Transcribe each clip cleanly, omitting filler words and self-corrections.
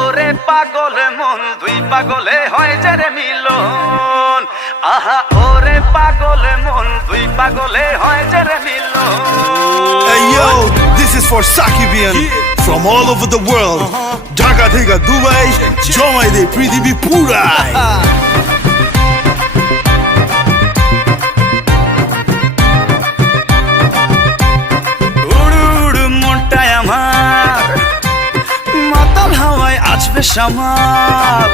ওরে পাগলে মন দুই পাগলে হয় যে রে মিলন, আহা ওরে পাগলে মন দুই পাগলে হয় যে রে মিলন। Hey yo, this is for Sakibian from all over the world. Dhaka থেকে দুবাই জমাই দে পৃথিবী পুরাই। উড়ু উড়ু মনটায় আমার মাতাল হাওয়ায় আসবে সামাল,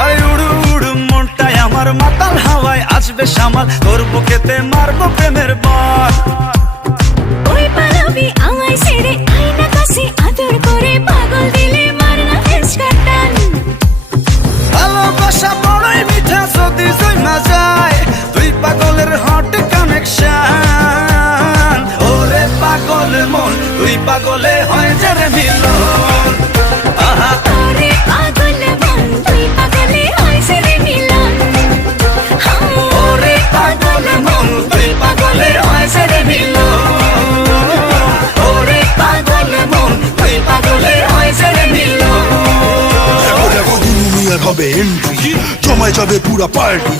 আরে উড়ু উড়ু মনটায় আমার মাতাল হাওয়ায় আসবে সামাল, তোর বুকেতে মারবো প্রেমের বান। ওই পালাবি আমায় ছেড়ে আয়না কাছে আদর করে পাগল দিলে মারনা ফেসকাটান। ভালোবাসা বড়ই মিঠা যদি জমা যায় দুই পাগলের হট কানেকশন। ওরে পাগল মন দুই পাগলে হয় যে রে মিলন, আহা ওরে পাগল মন দুই পাগলে হয়েছে রে মিলন। ওরে পাগল মন দুই পাগলে হয় যে রে মিলন, ওরে পাগল মন দুই পাগলে হয় যে রে মিলন। দেখো দেখো দুনু মিয়ার হবে এন্ট্রি, জমায় যাবে পুরা পার্টি।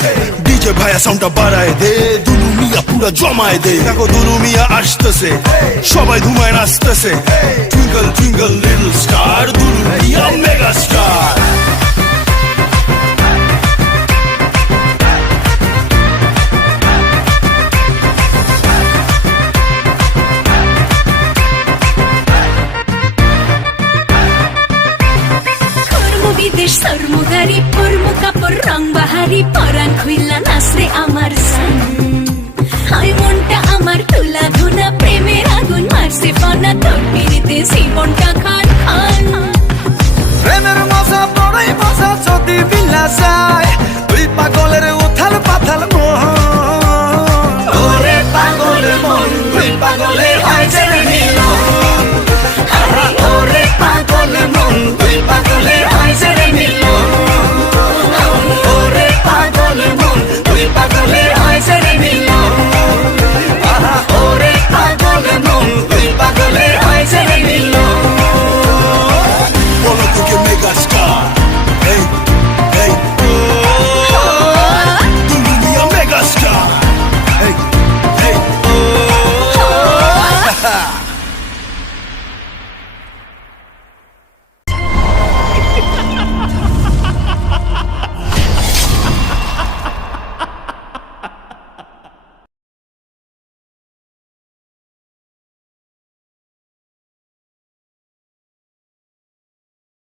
ডিজে ভাইয়া সাউন্ডটা বাড়ায় দে, দুনু মিয়া পুরা জমায় দে। দেখো দুনু মিয়া আসতেছে, সবাই ধুমায় নাচতেছে। টুইঙ্কল টুইঙ্কল লিটল স্টার, দুনু মিয়া মেগা স্টার।